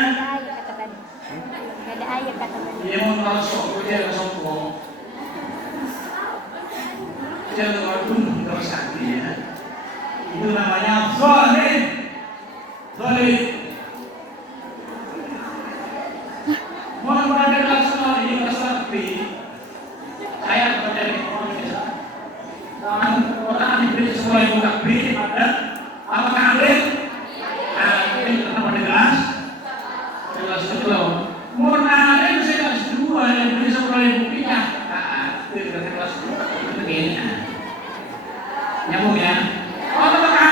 Ada ayat kata tadi. Dia mau masuk, dia sombong. Dia mengagum tersakti ya. Itu namanya zalim. Mohon pada laksana ini tersakti. Saya menjadi orang biasa. sekolah yang buka beri ada apakah adil? Adil kenapa ada gelas? Gelas itu loh. Mau ada itu saya kelas 2 yang beri sekolah yang buktinya. Adil karena kelas 2 itu begini. Nyambung ya? Oh apakah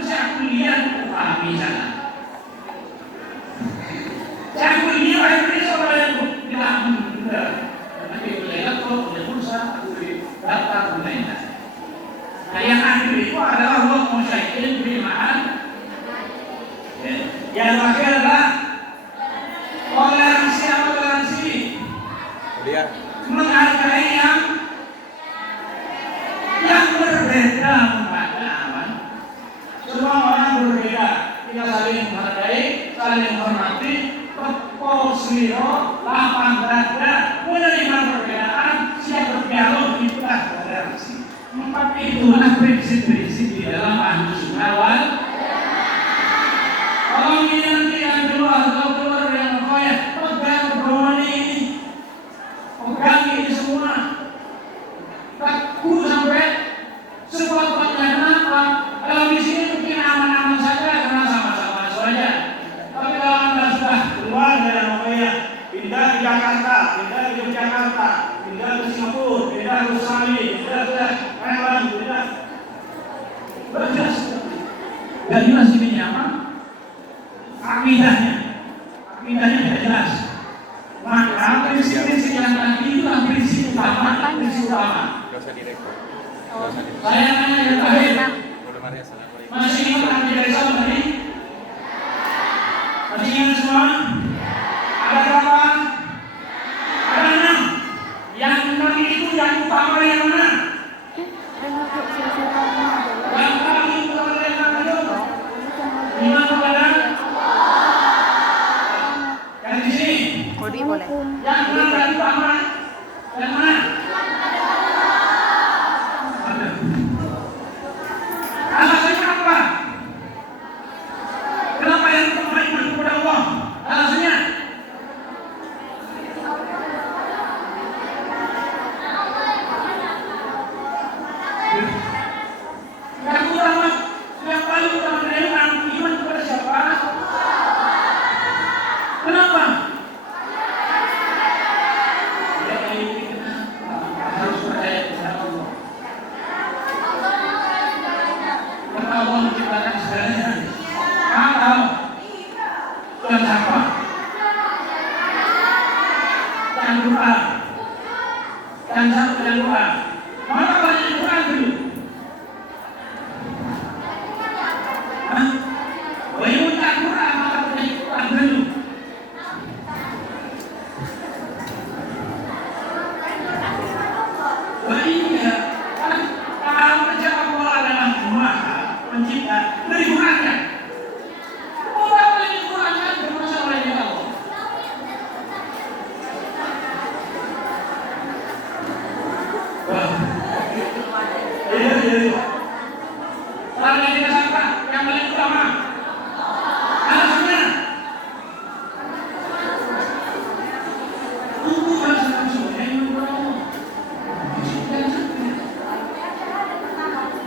saya kuliah pahami sana. Saya kuliah yang beri sekolah yang buktinya. Nanti kuliah laptop, kuliah pulsa, kuliah data, kuliah. Nah yang akhir itu adalah Allah musyaikin berimaan. Yang terakhir adalah toleransi apa toleransi? Menghargai yang berbeda memandang. Semua orang berbeda. Kita saling menghargai, saling menghormati. Posiro, lapang dada, menerima perbedaan, siap berdialog, itulah toleransi. 4 itulah prinsip-prinsip di dalam Ahlus Sunnah wal Jamaah. Kalau ini nanti yang keluar yang koyak, pegang pedoman ini, pegang ini semua, takut sampai sekuat-kuatnya. Kenapa? Kalau di sini mungkin aman-aman saja karena sama-sama saja. Tapi kalau Anda sudah keluar dari Korea, pindah ke Jakarta, pindah ke Yogyakarta, pindah ke Singapura, pindah ke Australia, pindah ke Thailand, pindah berjelas. Gak jelas ini apa? Akidahnya tidak jelas. Maka prinsip-prinsip yang tadi itulah prinsip utama. Saya nanya yang terakhir, masih ingat akidah Islam tadi? Masih ingat semua? Ada berapa? Ada 6. Yang 6 itu yang utama yang mana? Yang paling utama yang mana itu? Gimana pada? Yang di sini? Yang mana yang utama? Yang mana? Alasannya apa? Kenapa yang utama iman kepada Allah? Alasannya? Yang utama, yang paling utama dari iman kepada siapa? Kenapa? Ya ini harus percaya kepada Allah. Karena Allah menciptakan segalanya. Kalau dan siapa? Dan doa. Dan satu dan doa. Mana banyak doa dulu? Wajibkan doa maka banyak doa dulu. Wajibnya kalau kerja Allah adalah Maha Pencipta dari Tuhannya. Orang lain Tuhannya bermasalah lainnya Allah. Kalau yang kita sangka yang paling utama alasannya tubuh harus langsung yang Allah.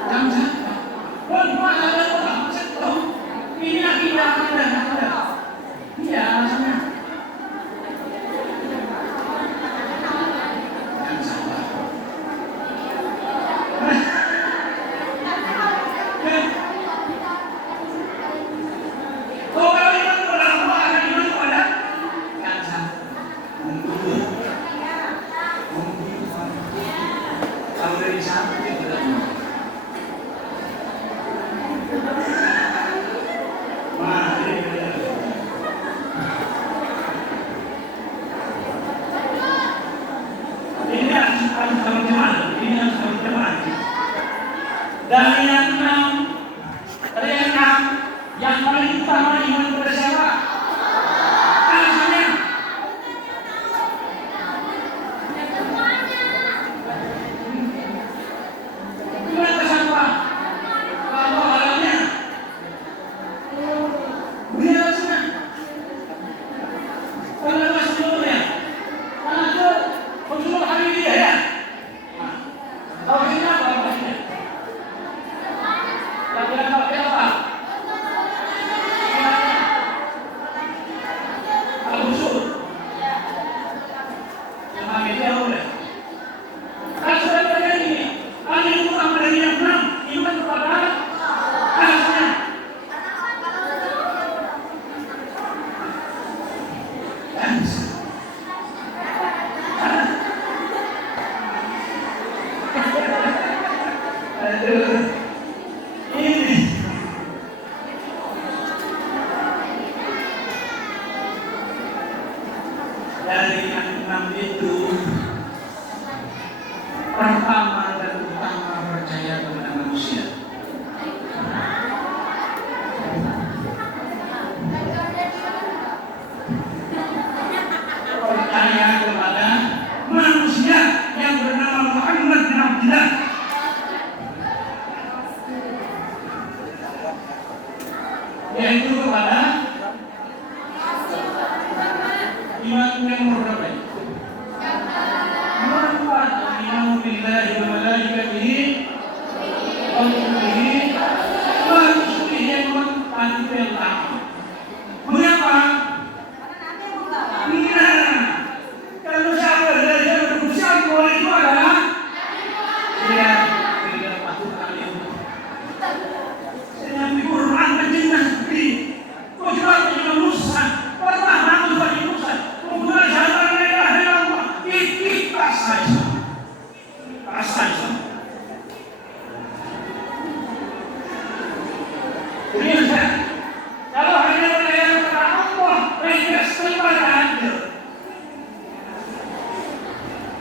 Jangan sampai. Walaupun ada orang tahu ini akidah ada. Iya alasannya. Jangan sampai. Oh, kalau iman kepada Allah akan iman kepada jangan sampai. Kalau dari samping tidak iman. Ini harus berjemaah. Dari yang 6, yang paling utama iman kepada siapa? Alasannya? Iman ke siapa? Kalau alamnya? Beri alasannya. Kalau ada sebelumnya, karena itu Rasulullah hari dia ya. Tahu ini apa? Aduh. Ini. Dari yang 6 itu pertama dan utama percaya kepada manusia. Percaya kepada manusia yang bernama Muhammad bin Abdullah. Yaitu kepada iman yang nomor berapa? Nomor 4. Iman billahi wa malaikatihi wa kutubihi wa rusulihi yang pertama. Mengapa? Kalau siapa belajar berusaha mulai itu adalah dia tidak patut kali itu. Saya pikir Quran menjadi seperti kau jual dengan Musa, pernah ragu bagi Musa, menggunakan jalan mereka Allah, kita saja, saja. Kemudian kalau hanya percaya kepada Allah, mereka kepada Anda.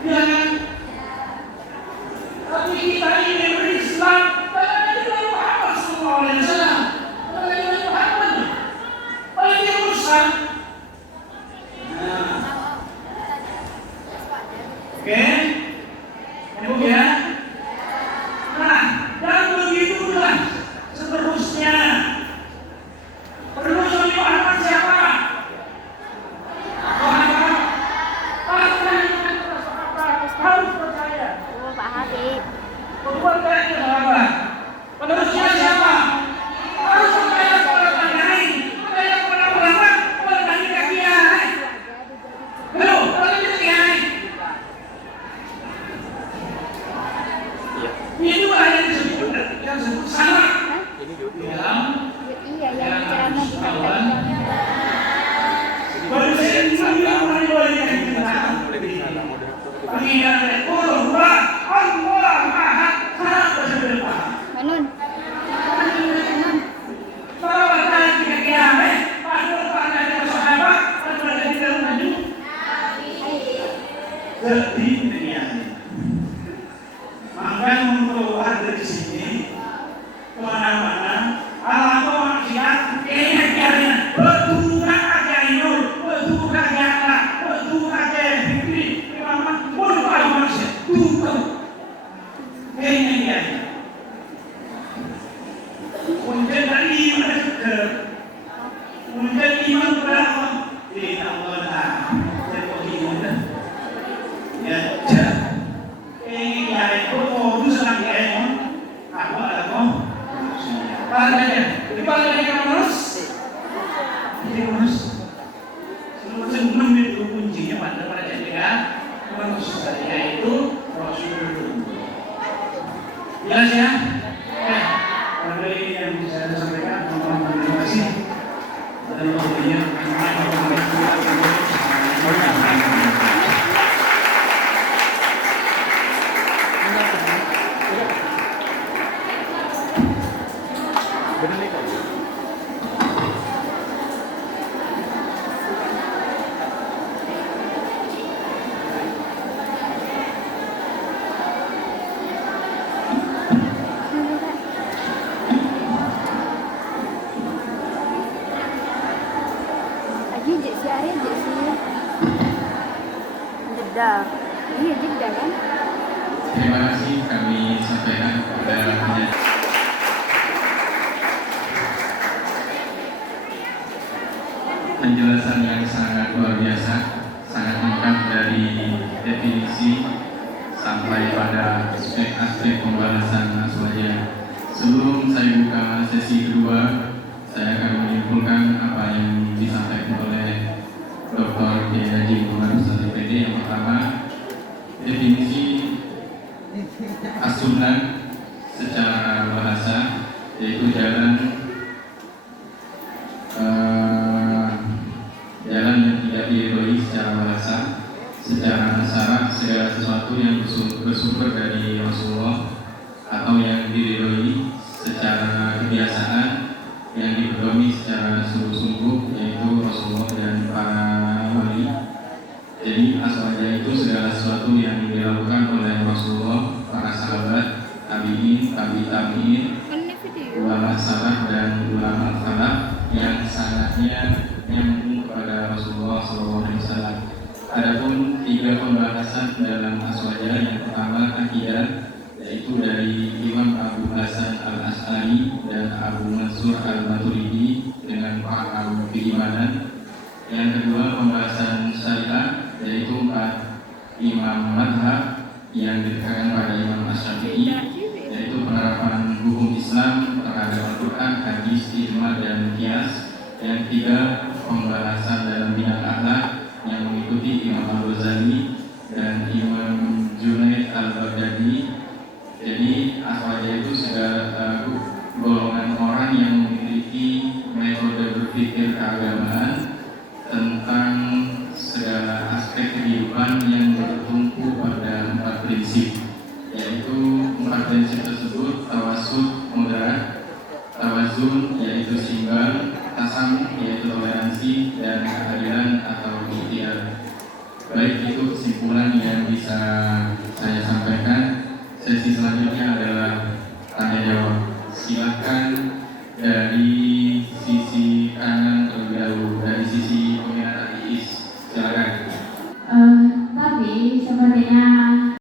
Jangan. Tapi kita ini berislam pada Nabi Muhammad SAW. Pada Nabi Muhammad. Pada dia Musa. Nah. Oke. Kemudian. Nah, dan begitulah seterusnya. Penulis Nabi Muhammad siapa? Harus percaya. Oh, Pak Habib. Keluarganya sahabat. Penerusnya siapa? Harus percaya kepada kiai, percaya kepada ulama, percaya kiai. Halo, percaya kiai. Itulah yang disebut sama. Dalam Iya, yang ceramah di kawan. Bersenang-senang boleh kita. Pengiran Allah, Allah Maha Besar. Manun. Kalau ada tiga kiamat, ada sahabat, ada di dalam maju. Jadi demikian. Maka untuk ada di sini kemana-mana, Allah manusia kiai-kiai bertugas aja Inul, bertugas aja, bertugas aja Fikri, Imam, bertugas manusia, tugas kiai-kiai. Kemudian dari iman ke, kemudian iman kepada Allah, tidak Allah dan beriman. Ya, kiai-kiai bermodus lagi emon, apa ada kok? Padanya, di padanya manusia. Jadi manusia. Sebelum itu kuncinya pada jaga manusia yaitu Rasulullah. Jelas ya? Barangkali yang bisa saya sampaikan. Terima kasih. Dan waktunya Lagi je si Arya je si Jeddah. Iya Jeddah kan? Terima kasih kami sampaikan kepada penjelasan yang sangat luar biasa, sangat lengkap dari definisi sampai pada aspek-aspek pembahasan saja. Sebelum saya buka sesi kedua, saya akan menyimpulkan apa yang disampaikan oleh Dr. Kiai Haji Muhammad Ustaz PD. Yang pertama, definisi as-sunnah secara bahasa yaitu jalan yang tidak diridhoi secara bahasa, secara syarak segala sesuatu yang bersumber dari Rasulullah atau yang diri tabi'in, tabi tabi'in, Ini video. ulama salaf dan ulama khalaf yang sanadnya nyambung kepada Rasulullah SAW. Adapun 3 pembahasan dalam aswaja, yang pertama akidah, yaitu dari Imam Abu Hasan Al-As'ari dan Abu Mansur Al-Maturidi dengan paham keimanan. Yang kedua pembahasan syariah, yaitu 4 imam madhab yang dikatakan pada Imam Asy-Syafi'i, yaitu penerapan hukum Islam terhadap Al-Quran, hadis, ijma dan qiyas. Yang ketiga pembahasan dalam bidang akhlak yang mengikuti Imam Al-Ghazali dan Imam Junaid Al-Baghdadi. Jadi aswaja itu segala golongan orang yang memiliki metode berpikir keagamaan tentang segala aspek kehidupan yang bertumpu pada 4 prinsip, yaitu 4 prinsip tersebut: tawasud moderat, tawazun yaitu seimbang, tasamuh yaitu toleransi, dan keadilan atau ikhtiar. Baik, itu kesimpulan yang bisa saya sampaikan. Sesi selanjutnya